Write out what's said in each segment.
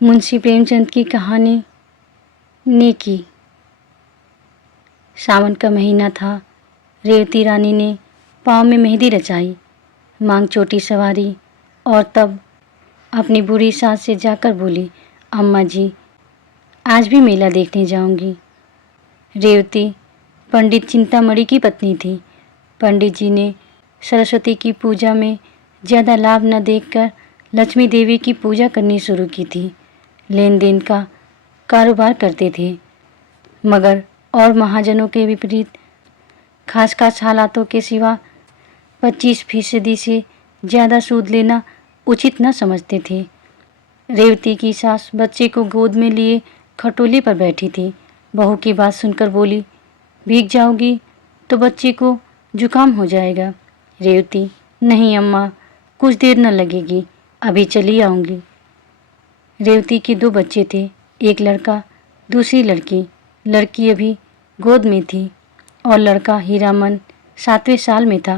मुंशी प्रेमचंद की कहानी नेकी। सावन का महीना था। रेवती रानी ने पाँव में मेहंदी रचाई, मांग चोटी सवारी और तब अपनी बूढ़ी सास से जाकर बोली, अम्मा जी, आज भी मेला देखने जाऊंगी। रेवती पंडित चिंतामणि की पत्नी थी। पंडित जी ने सरस्वती की पूजा में ज़्यादा लाभ न देखकर लक्ष्मी देवी की पूजा करनी शुरू की थी। लेन देन का कारोबार करते थे, मगर और महाजनों के विपरीत खास हालातों के सिवा 25% से ज़्यादा सूद लेना उचित न समझते थे। रेवती की सास बच्चे को गोद में लिए खटोले पर बैठी थी। बहू की बात सुनकर बोली, भीग जाओगी तो बच्चे को जुकाम हो जाएगा। रेवती, नहीं अम्मा, कुछ देर न लगेगी, अभी चली आऊँगी। रेवती के 2 बच्चे थे, एक लड़का, दूसरी लड़की। लड़की अभी गोद में थी और लड़का हीरामन 7वें साल में था।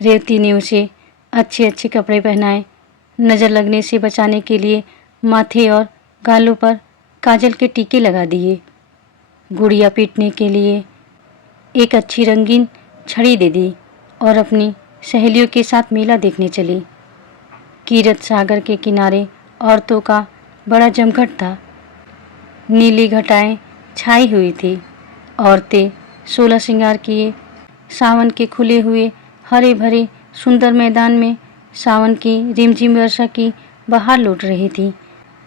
रेवती ने उसे अच्छे कपड़े पहनाए, नज़र लगने से बचाने के लिए माथे और गालों पर काजल के टीके लगा दिए। गुड़िया पीटने के लिए एक अच्छी रंगीन छड़ी दे दी और अपनी सहेलियों के साथ मेला देखने चली। कीरत सागर के किनारे औरतों का बड़ा जमघट था। नीली घटाएं छाई हुई थी। औरतें 16 श्रृंगार किए सावन के खुले हुए हरे भरे सुंदर मैदान में सावन की रिमझिम वर्षा की बहार लूट रही थी।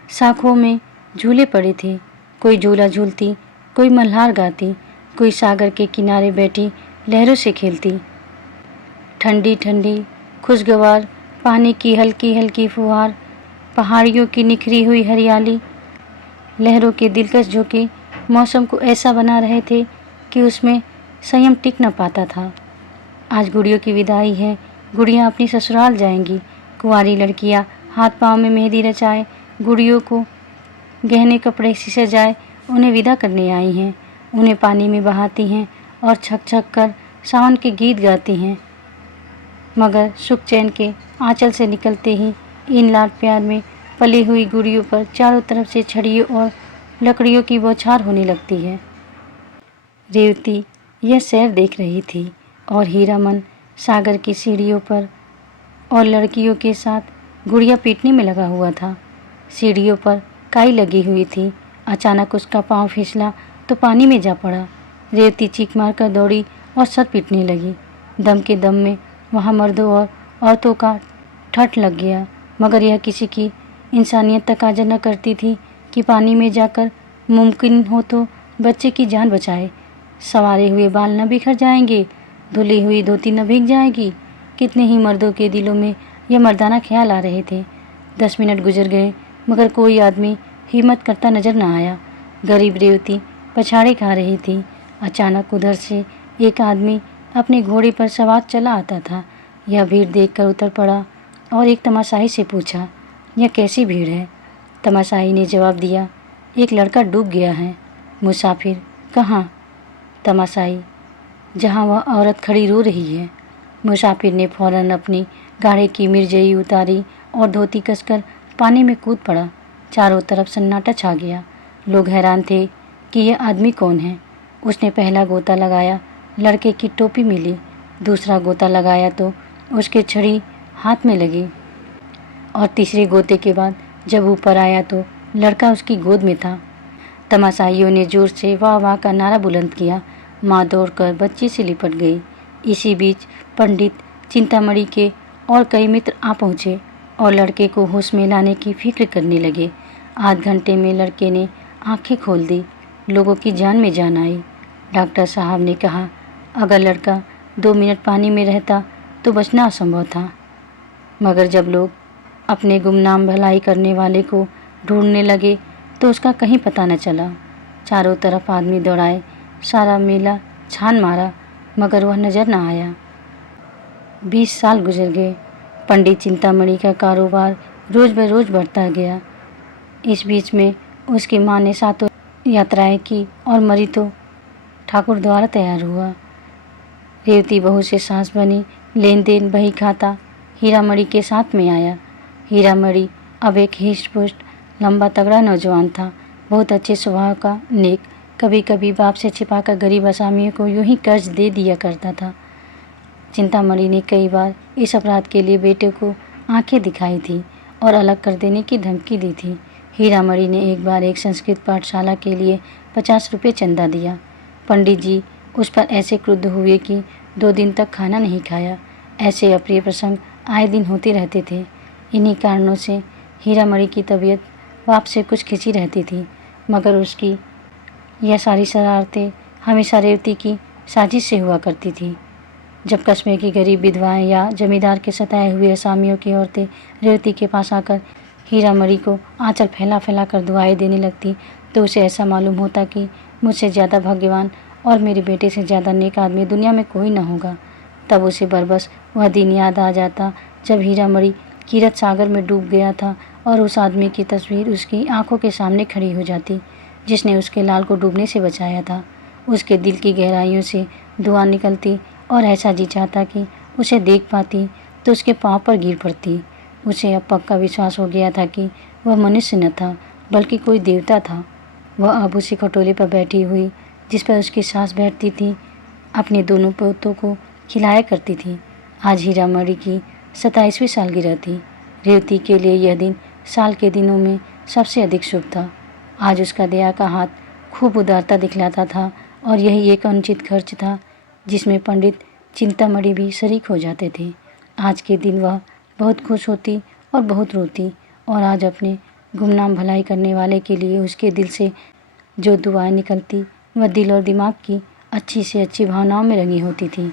शाखों में झूले पड़े थे, कोई झूला झूलती, कोई मल्हार गाती, कोई सागर के किनारे बैठी लहरों से खेलती। ठंडी ठंडी खुशगवार पानी की हल्की हल्की फुहार, पहाड़ियों की निखरी हुई हरियाली, लहरों के दिलकश झोंके मौसम को ऐसा बना रहे थे कि उसमें संयम टिक न पाता था। आज गुड़ियों की विदाई है, गुड़ियाँ अपनी ससुराल जाएंगी। कुंवारी लड़कियाँ हाथ पाँव में मेहंदी रचाए, गुड़ियों को गहने कपड़े से सजाए उन्हें विदा करने आई हैं। उन्हें पानी में बहाती हैं और छक छक कर सावन के गीत गाती हैं। मगर सुख चैन के आंचल से निकलते ही इन लाड प्यार में पली हुई गुड़ियों पर चारों तरफ से छड़ियों और लकड़ियों की बौछार होने लगती है। रेवती यह सैर देख रही थी और हीरामन सागर की सीढ़ियों पर और लड़कियों के साथ गुड़िया पीटने में लगा हुआ था। सीढ़ियों पर काई लगी हुई थी। अचानक उसका पाँव फिसला तो पानी में जा पड़ा। रेवती चीख मारकर दौड़ी और सर पीटने लगी। दम के दम में वहाँ मर्दों और औरतों का ठठ लग गया, मगर यह किसी की इंसानियत तकाजा न करती थी कि पानी में जाकर मुमकिन हो तो बच्चे की जान बचाए। संवारे हुए बाल न बिखर जाएंगे, धुली हुई धोती न भीग जाएगी। कितने ही मर्दों के दिलों में यह मर्दाना ख्याल आ रहे थे। 10 मिनट गुजर गए, मगर कोई आदमी हिम्मत करता नजर न आया। गरीब रेवती पछाड़े खा रही थी। अचानक उधर से एक आदमी अपने घोड़े पर सवार चला आता था। यह भीड़ देखकर उतर पड़ा और एक तमाशाई से पूछा, यह कैसी भीड़ है? तमाशाई ने जवाब दिया, एक लड़का डूब गया है। मुसाफिर, कहाँ? तमाशाई, जहाँ वह औरत खड़ी रो रही है। मुसाफिर ने फौरन अपनी गाढ़े की मिर्जई उतारी और धोती कसकर पानी में कूद पड़ा। चारों तरफ सन्नाटा छा गया। लोग हैरान थे कि यह आदमी कौन है। उसने पहला गोता लगाया, लड़के की टोपी मिली। दूसरा गोता लगाया तो उसके छड़ी हाथ में लगी और तीसरे गोते के बाद जब ऊपर आया तो लड़का उसकी गोद में था। तमाशाइयों ने जोर से वाह वाह का नारा बुलंद किया। माँ दौड़कर बच्चे से लिपट गई। इसी बीच पंडित चिंतामणि के और कई मित्र आ पहुँचे और लड़के को होश में लाने की फिक्र करने लगे। आध घंटे में लड़के ने आंखें खोल दी। लोगों की जान में जान आई। डॉक्टर साहब ने कहा, अगर लड़का 2 मिनट पानी में रहता तो बचना असंभव था। मगर जब लोग अपने गुमनाम भलाई करने वाले को ढूंढने लगे तो उसका कहीं पता न चला। चारों तरफ आदमी दौड़ाए, सारा मेला छान मारा, मगर वह नजर न आया। 20 साल गुजर गए। पंडित चिंतामणि का कारोबार रोज़ बरोज़ बढ़ता गया। इस बीच में उसकी माँ ने 7 यात्राएं की और मरी तो ठाकुर द्वारा तैयार हुआ। रेवती बहू से सास बनी। लेन देन बही खाता हीरामणि के साथ में आया। हीरामणि अब एक हिष्ट पुष्ट लंबा तगड़ा नौजवान था, बहुत अच्छे स्वभाव का, नेक। कभी कभी बाप से छिपाकर गरीब असामियों को यूं ही कर्ज दे दिया करता था। चिंतामणि ने कई बार इस अपराध के लिए बेटे को आंखें दिखाई थी और अलग कर देने की धमकी दी थी। हीरामणि ने एक बार एक संस्कृत पाठशाला के लिए 50 रुपये चंदा दिया। पंडित जी उस पर ऐसे क्रुद्ध हुए कि 2 दिन तक खाना नहीं खाया। ऐसे अप्रिय प्रसंग आए दिन होते रहते थे। इन्हीं कारणों से हीरामणि की तबीयत बाप से कुछ खिंची रहती थी, मगर उसकी यह सारी शरारतें हमेशा रेवती की साजिश से हुआ करती थी। जब कस्बे की गरीब विधवाएं या जमींदार के सताए हुए असामियों की औरतें रेवती के पास आकर हीरामणि को आंचल फैला फैला कर दुआएं देने लगती, तो उसे ऐसा मालूम होता कि मुझसे ज़्यादा भाग्यवान और मेरे बेटे से ज़्यादा नेक आदमी दुनिया में कोई न होगा। तब उसे बरबस वह दिन याद आ जाता जब हीरामणि कीरत सागर में डूब गया था और उस आदमी की तस्वीर उसकी आंखों के सामने खड़ी हो जाती जिसने उसके लाल को डूबने से बचाया था। उसके दिल की गहराइयों से दुआ निकलती और ऐसा जी चाहता कि उसे देख पाती तो उसके पाँव पर गिर पड़ती। उसे अब पक्का विश्वास हो गया था कि वह मनुष्य न था बल्कि कोई देवता था। वह अब उसी खटोले पर बैठी हुई जिस पर उसकी सास बैठती थी, अपने दोनों पोतों को खिलाया करती थी। आज हीरामणि की 27वीं सालगिरह थी। रेवती के लिए यह दिन साल के दिनों में सबसे अधिक शुभ था। आज उसका दया का हाथ खूब उदारता दिखलाता था और यही एक अनुचित खर्च था जिसमें पंडित चिंतामणि भी शरीक हो जाते थे। आज के दिन वह बहुत खुश होती और बहुत रोती, और आज अपने गुमनाम भलाई करने वाले के लिए उसके दिल से जो दुआएं निकलती वह दिल और दिमाग की अच्छी से अच्छी भावनाओं में रंगी होती थी।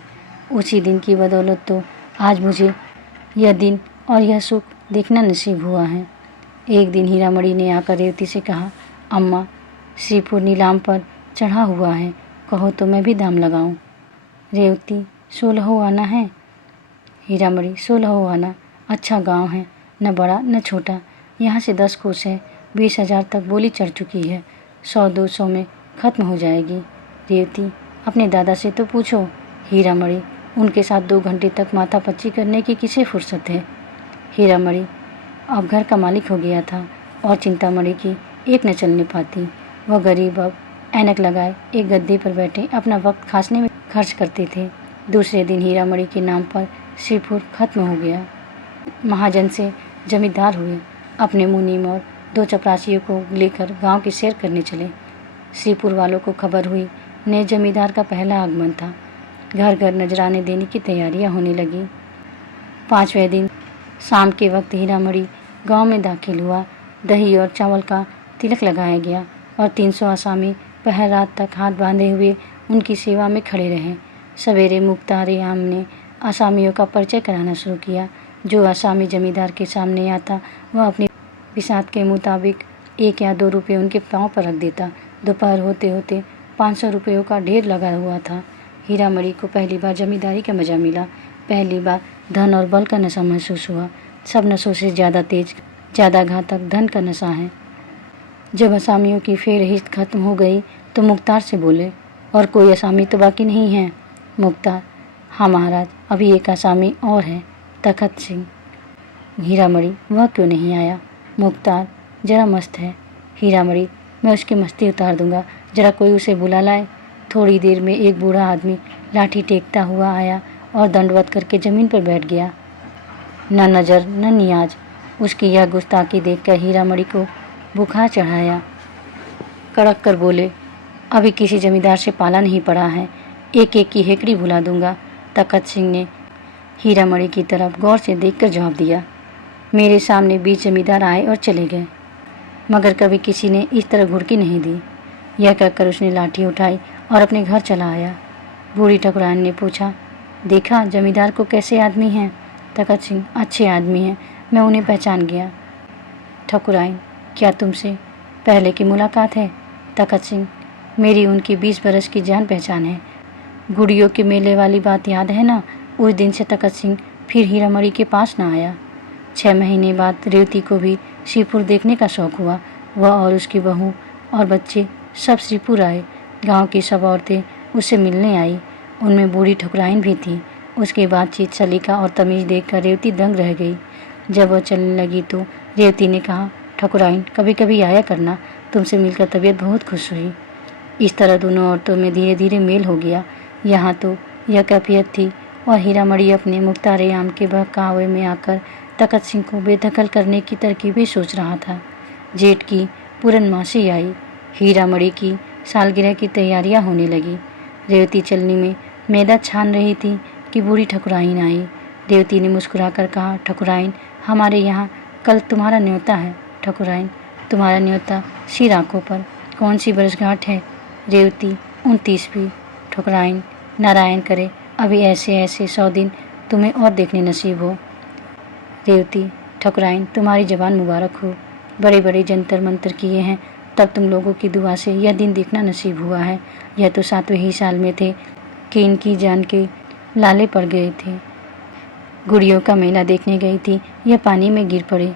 उसी दिन की बदौलत तो आज मुझे यह दिन और यह सुख देखना नसीब हुआ है। एक दिन हीरामणि ने आकर रेवती से कहा, अम्मा, श्रीपुर नीलाम पर चढ़ा हुआ है, कहो तो मैं भी दाम लगाऊं। रेवती, 16 आना है। हीरामणि, 16 आना, अच्छा गांव है, न बड़ा न छोटा, यहाँ से 10 कोस है, 20,000 तक बोली चढ़ चुकी है, 100-200 में ख़त्म हो जाएगी। रेवती, अपने दादा से तो पूछो। हीरामणि, उनके साथ 2 घंटे तक माथापच्ची करने की किसे फुर्सत है। हीरामणि अब घर का मालिक हो गया था और चिंतामणि की एक न चलने पाती। वह गरीब अब ऐनक लगाए एक गद्दे पर बैठे अपना वक्त खांसने में खर्च करते थे। दूसरे दिन हीरामणि के नाम पर श्रीपुर खत्म हो गया। महाजन से जमींदार हुए। अपने मुनीम और 2 चपरासियों को लेकर गांव की सैर करने चले। श्रीपुर वालों को खबर हुई नए जमींदार का पहला आगमन था। घर घर नजराने देने की तैयारियां होने लगी। 5वें दिन शाम के वक्त हीरामणि गांव में दाखिल हुआ। दही और चावल का तिलक लगाया गया और 300 आसामी पहर रात तक हाथ बांधे हुए उनकी सेवा में खड़े रहे। सवेरे मुख्तार आम ने आसामियों का परिचय कराना शुरू किया। जो आसामी जमींदार के सामने आता वह अपनी बिसात के मुताबिक 1 या 2 रुपये उनके पाँव पर रख देता। दोपहर होते होते 500 रुपयों का ढेर लगा हुआ था। हीरामणि को पहली बार जमींदारी का मजा मिला। पहली बार धन और बल का नशा महसूस हुआ। सब नशों से ज़्यादा तेज, ज़्यादा घातक धन का नशा है। जब असामियों की फेरहिस्त खत्म हो गई तो मुख्तार से बोले, और कोई असामी तो बाकी नहीं है। मुख्तार, हाँ महाराज, अभी एक असामी और है, तखत सिंह। हीरामणि, वह क्यों नहीं आया। मुख्तार, जरा मस्त है। हीरामणि, मैं उसकी मस्ती उतार दूंगा, जरा कोई उसे बुला लाए। थोड़ी देर में एक बूढ़ा आदमी लाठी टेकता हुआ आया और दंडवत करके ज़मीन पर बैठ गया। न नज़र न नियाज। उसकी यह गुस्ताखी देखकर हीरामणि को बुखार चढ़ाया। कड़क कर बोले, अभी किसी जमींदार से पाला नहीं पड़ा है, एक एक की हेकड़ी भुला दूंगा। तखत सिंह ने हीरामणि की तरफ गौर से देखकर जवाब दिया, मेरे सामने 20 जमींदार आए और चले गए, मगर कभी किसी ने इस तरह घुड़की नहीं दी। यह कहकर उसने लाठी उठाई और अपने घर चला आया। बूढ़ी ठकुराइन ने पूछा, देखा जमींदार को कैसे आदमी हैं। तखत सिंह, अच्छे आदमी हैं, मैं उन्हें पहचान गया। ठकुराइन, क्या तुमसे पहले की मुलाकात है। तखत सिंह, मेरी उनकी 20 बरस की जान पहचान है। गुड़ियों के मेले वाली बात याद है ना। उस दिन से तखत सिंह फिर हीरामणि के पास न आया। 6 महीने बाद रेवती को भी श्रीपुर देखने का शौक़ हुआ। वह और उसकी बहू और बच्चे सब श्रीपुर आए। गांव की सब औरतें उससे मिलने आई, उनमें बूढ़ी ठकुराइन भी थी। उसकी बातचीत, सलीका और तमीज़ देखकर रेवती दंग रह गई। जब वह चलने लगी तो रेवती ने कहा, ठकुराइन, कभी कभी आया करना, तुमसे मिलकर तबीयत बहुत खुश हुई। इस तरह दोनों औरतों में धीरे धीरे मेल हो गया। यहाँ तो यह कैफियत थी और हीरामणि अपने मुख्तार आम के बहकावे में आकर तखत सिंह को बेदखल करने की तरकीबें सोच रहा था। जेठ की पूर्णमासी आई। हीरामणि की सालगिरह की तैयारियां होने लगी। रेवती चलनी में मैदा छान रही थी कि बूढ़ी ठकुराइन आई। रेवती ने मुस्कुराकर कहा, ठकुराइन, हमारे यहाँ कल तुम्हारा न्योता है। ठकुराइन, तुम्हारा न्योता सिर आंखों पर। कौन सी बरसगांठ है? रेवती, 29वीं। ठकुराइन, नारायण करे अभी ऐसे ऐसे 100 दिन तुम्हें और देखने नसीब हो। रेवती, ठकुराइन, तुम्हारी जबान मुबारक हो। बड़े बड़े जंतर मंतर किए हैं, तब तुम लोगों की दुआ से यह दिन देखना नसीब हुआ है। यह तो 7वें ही साल में थे कि इनकी जान के लाले पड़ गए थे। गुड़ियों का मेला देखने गई थी, यह पानी में गिर पड़े।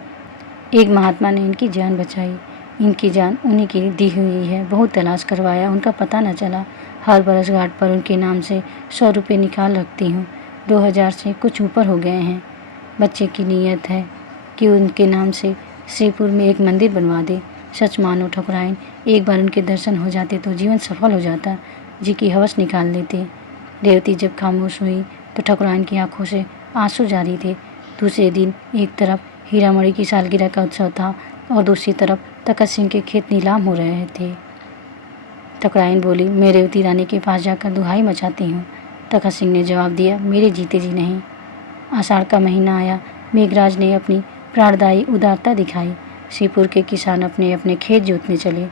एक महात्मा ने इनकी जान बचाई। इनकी जान उन्हीं की दी हुई है। बहुत तलाश करवाया, उनका पता न चला। हर बरसगांठ पर उनके नाम से 100 रुपये निकाल रखती हूँ। 2000 से कुछ ऊपर हो गए हैं। बच्चे की नीयत है कि उनके नाम से श्रीपुर में एक मंदिर बनवा दे। सच मानो ठकुराइन, एक बार उनके दर्शन हो जाते तो जीवन सफल हो जाता। जी की हवस निकाल लेते। रेवती जब खामोश हुई तो ठकुराइन की आंखों से आंसू जारी थे। दूसरे दिन एक तरफ हीरामणि की सालगिरह का उत्सव था और दूसरी तरफ तखत सिंह के खेत नीलाम हो रहे थे। ठकुराइन बोली, मैं रेवती रानी के पास जाकर दुहाई मचाती हूँ। तखत सिंह ने जवाब दिया, मेरे जीते जी नहीं। आषाढ़ का महीना आया। मेघराज ने अपनी प्राणदायी उदारता दिखाई। श्रीपुर के किसान अपने अपने खेत जोतने चले।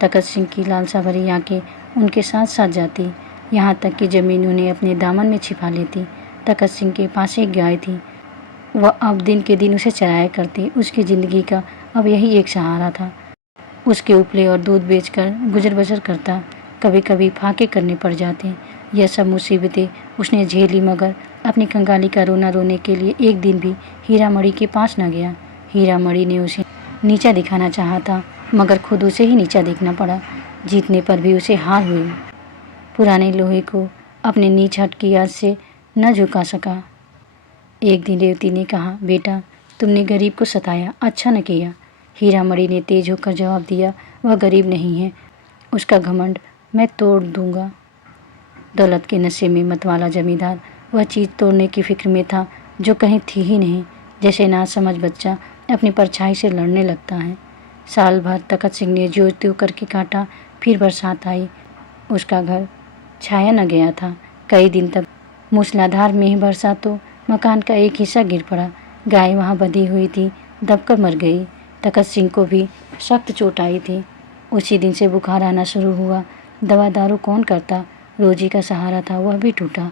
तखत सिंह की लालसा भरी आंखें उनके साथ साथ जाती, यहाँ तक कि जमीन उन्हें अपने दामन में छिपा लेती। तखत सिंह के पास एक गाय थी। वह अब दिन के दिन उसे चराया करती। उसकी ज़िंदगी का अब यही एक सहारा था। उसके उपले और दूध बेचकर गुजर बसर करता। कभी कभी फाके करने पड़ जाते। यह सब मुसीबतें उसने झेली, मगर अपनी कंगाली का रोना रोने के लिए एक दिन भी हीरामणि के पास न गया। हीरामणि ने उसे नीचा दिखाना चाहा था, मगर खुद उसे ही नीचा देखना पड़ा। जीतने पर भी उसे हार हुई। पुराने लोहे को अपने नीच हट की याद से न झुका सका। एक दिन रेवती ने कहा, बेटा, तुमने गरीब को सताया, अच्छा न किया। हीरामणि ने तेज होकर जवाब दिया, वह गरीब नहीं है, उसका घमंड मैं तोड़ दूंगा। दौलत के नशे में मतवाला जमींदार वह चीज़ तोड़ने की फिक्र में था जो कहीं थी ही नहीं। जैसे नासमझ बच्चा अपनी परछाई से लड़ने लगता है। साल भर तखत सिंह ने जो त्यों करके काटा, फिर बरसात आई। उसका घर छाया न गया था। कई दिन तक मूसलाधार मेघ बरसा तो मकान का एक हिस्सा गिर पड़ा। गाय वहाँ बंधी हुई थी, दबकर मर गई। तखत सिंह को भी सख्त चोट आई थी। उसी दिन से बुखार आना शुरू हुआ। दवा दारू कौन करता? रोजी का सहारा था, वह भी टूटा।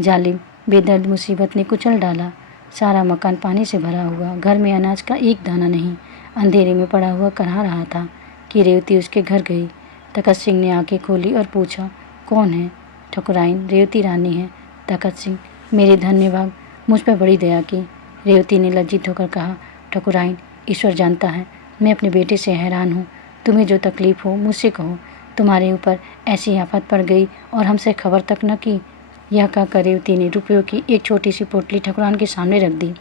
जालिम बेदर्द मुसीबत ने कुचल डाला। सारा मकान पानी से भरा हुआ। घर में अनाज का एक दाना नहीं। अंधेरे में पड़ा हुआ कहा रहा था कि रेवती उसके घर गई। तखत सिंह ने आंखें खोली और पूछा, कौन है? ठकुराइन, रेवती रानी है। तखत सिंह, मेरे धन्यवाद, मुझ पर बड़ी दया की। रेवती ने लज्जित होकर कहा, ठकुराइन, ईश्वर जानता है मैं अपने बेटे से हैरान हूँ। तुम्हें जो तकलीफ़ हो मुझसे कहो। तुम्हारे ऊपर ऐसी आफत पड़ गई और हमसे खबर तक न की। यह कहकर रेवती ने रुपयों की एक छोटी सी पोटली ठकुराइन के सामने रख दी।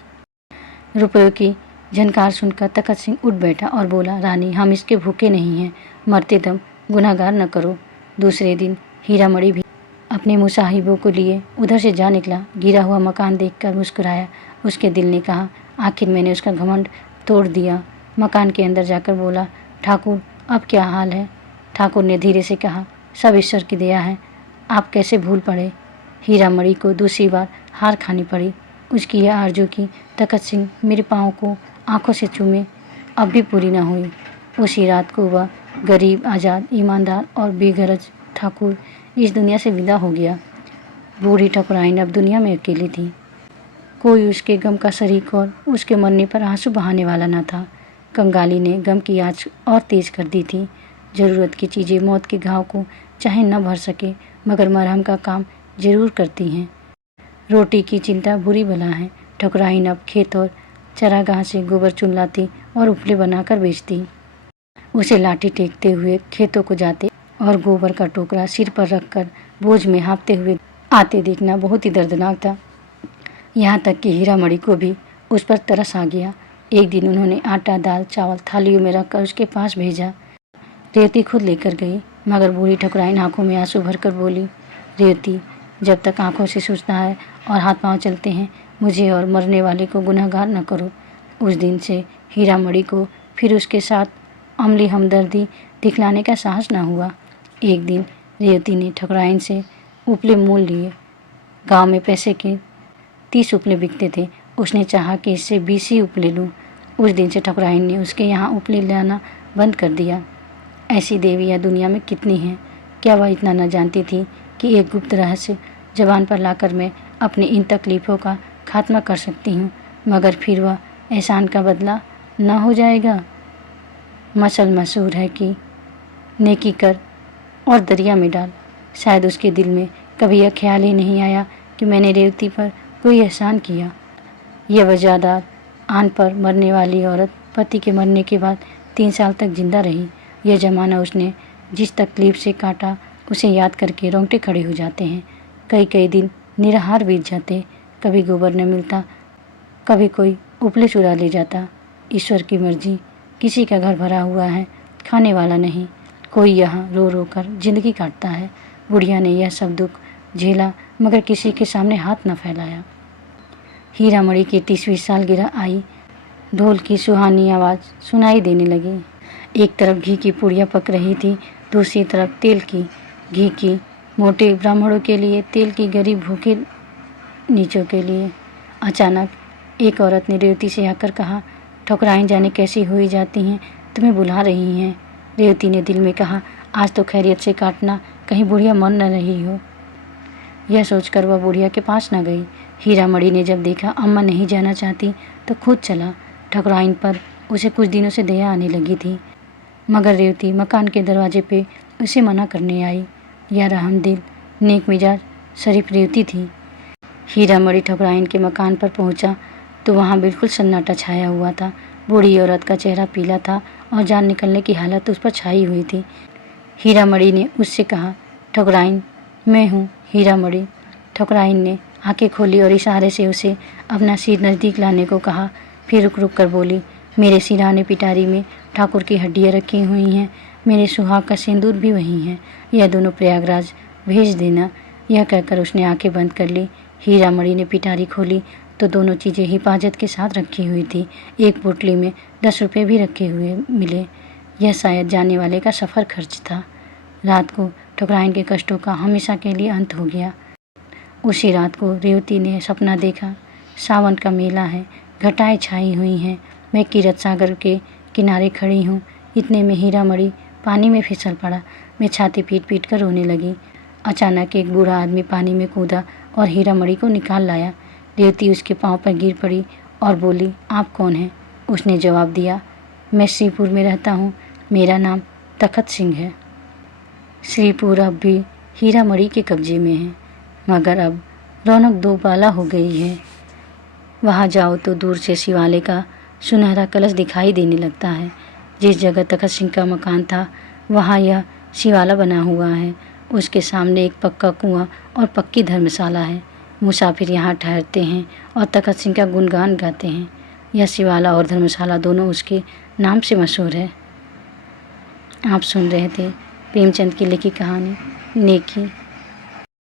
रुपयों की झनकार सुनकर तखत सिंह उठ बैठा और बोला, रानी, हम इसके भूखे नहीं हैं, मरते दम गुनाहगार न करो। दूसरे दिन हीरामणि भी अपने मुसाहिबों को लिए उधर से जा निकला। गिरा हुआ मकान देखकर मुस्कुराया। उसके दिल ने कहा, आखिर मैंने उसका घमंड तोड़ दिया। मकान के अंदर जाकर बोला, ठाकुर, अब क्या हाल है? ठाकुर ने धीरे से कहा, सब ईश्वर की दया है, आप कैसे भूल पड़े। हीरामणि को दूसरी बार हार खानी पड़ी। उसकी यह आरजू की तखत सिंह मेरे पाँव को आंखों से चूमे, अब भी पूरी न हुई। उसी रात को वह गरीब, आज़ाद, ईमानदार और बेगरज ठाकुर इस दुनिया से विदा हो गया। बूढ़ी ठकुराइन अब दुनिया में अकेली थी। कोई उसके गम का शरीक और उसके मरने पर आंसू बहाने वाला न था। कंगाली ने गम की आँच और तेज कर दी थी। ज़रूरत की चीज़ें मौत के घाव को चाहे न भर सके, मगर मरहम का काम जरूर करती हैं। रोटी की चिंता बुरी बला है। ठकुराइन अब खेत और चरागाह से गोबर चुन लाती और उपले बनाकर बेचती। उसे लाठी टेकते हुए खेतों को जाते और गोबर का टोकरा सिर पर रखकर बोझ में हाँफते हुए आते देखना बहुत ही दर्दनाक था। यहाँ तक कि हीरामणि को भी उस पर तरस आ गया। एक दिन उन्होंने आटा, दाल, चावल थालियों में रखकर उसके पास भेजा। रेवती खुद लेकर गई, मगर बूढ़ी ठकुराइन आंखों में आंसू भरकर बोली, रेवती, जब तक आंखों से सूझता है और हाथ पांव चलते हैं, मुझे और मरने वाले को गुनहगार न करो। उस दिन से हीरामणि को फिर उसके साथ अमली हमदर्दी दिखलाने का साहस न हुआ। एक दिन रेवती ने ठकुराइन से उपले मोल लिए। गांव में पैसे के 30 उपले बिकते थे। उसने चाहा कि इससे 20 ही उपले लूँ। उस दिन से ठकुराइन ने उसके यहाँ उपले लाना बंद कर दिया। ऐसी देवियाँ दुनिया में कितनी हैं। क्या वह इतना न जानती थी कि एक गुप्त रहस्य जबान पर लाकर मैं अपनी इन तकलीफ़ों का खात्मा कर सकती हूँ, मगर फिर वह एहसान का बदला न हो जाएगा। मसल मशहूर है कि नेकी कर और दरिया में डाल। शायद उसके दिल में कभी यह ख्याल ही नहीं आया कि मैंने रेवती पर कोई एहसान किया। यह वजहदार आन पर मरने वाली औरत पति के मरने के बाद 3 साल तक जिंदा रही। यह ज़माना उसने जिस तकलीफ़ से काटा, उसे याद करके रोंगटे खड़े हो जाते हैं। कई कई दिन निराहार बीत जाते। कभी गोबर न मिलता, कभी कोई उपले चुरा ले जाता। ईश्वर की मर्जी, किसी का घर भरा हुआ है, खाने वाला नहीं। कोई यहाँ रो रो कर जिंदगी काटता है। बुढ़िया ने यह सब दुख झेला, मगर किसी के सामने हाथ न फैलाया। हीरामणि की 30वीं सालगिरह आई। ढोल की सुहानी आवाज़ सुनाई देने लगी। एक तरफ घी की पुड़िया पक रही थी, दूसरी तरफ तेल की। घी की मोटे ब्राह्मणों के लिए, तेल की गरीब भूखे नीचों के लिए। अचानक एक औरत ने रेवती से आकर कहा, ठकुराइन जाने कैसी हुई जाती हैं, तुम्हें बुला रही हैं। रेवती ने दिल में कहा, आज तो खैरियत से काटना, कहीं बुढ़िया मर न रही हो। यह सोचकर वह बुढ़िया के पास न गई। हीरामणि ने जब देखा अम्मा नहीं जाना चाहती तो खुद चला। ठकुराइन पर उसे कुछ दिनों से दया आने लगी थी, मगर रेवती मकान के दरवाजे पे उसे मना करने आई। यह रहमदिल, नेक मिजाज, शरीफ रेवती थी। हीरामणि ठकुराइन के मकान पर पहुंचा तो वहां बिल्कुल सन्नाटा छाया हुआ था। बूढ़ी औरत का चेहरा पीला था और जान निकलने की हालत उस पर छाई हुई थी। हीरामणि ने उससे कहा, ठकुराइन, मैं हूँ हीरामणि। ठकुराइन ने आंखें खोली और इशारे से उसे अपना सिर नज़दीक लाने को कहा। फिर रुक रुक कर बोली, मेरे सिरहाने पिटारी में ठाकुर की हड्डियाँ रखी हुई हैं, मेरे सुहाग का सिंदूर भी वहीं है, यह दोनों प्रयागराज भेज देना। यह कहकर उसने आंखें बंद कर ली। हीरामणि ने पिटारी खोली तो दोनों चीज़ें हिफाजत के साथ रखी हुई थी। एक पोटली में 10 रुपये भी रखे हुए मिले। यह शायद जाने वाले का सफ़र खर्च था। रात को ठकुराइन के कष्टों का हमेशा के लिए अंत हो गया। उसी रात को रेवती ने सपना देखा। सावन का मेला है, घटाएं छाई हुई हैं, मैं कीरत सागर के किनारे खड़ी हूँ। इतने में हीरामणि पानी में फिसल पड़ा। मैं छाती पीट पीट कर रोने लगी। अचानक एक बूढ़ा आदमी पानी में कूदा और हीरामणि को निकाल लाया। रेवती उसके पाँव पर गिर पड़ी और बोली, आप कौन हैं? उसने जवाब दिया, मैं श्रीपुर में रहता हूँ, मेरा नाम तखत सिंह है। श्रीपुर अब भी हीरामणि के कब्जे में है, मगर अब रौनक दोबाला हो गई है। वहाँ जाओ तो दूर से शिवालय का सुनहरा कलश दिखाई देने लगता है। जिस जगह तखत सिंह का मकान था, वहाँ यह शिवाला बना हुआ है। उसके सामने एक पक्का कुआं और पक्की धर्मशाला है। मुसाफिर यहाँ ठहरते हैं और तखत सिंह का गुणगान गाते हैं। यह शिवाला और धर्मशाला दोनों उसके नाम से मशहूर है। आप सुन रहे थे प्रेमचंद की लिखी कहानी नेकी।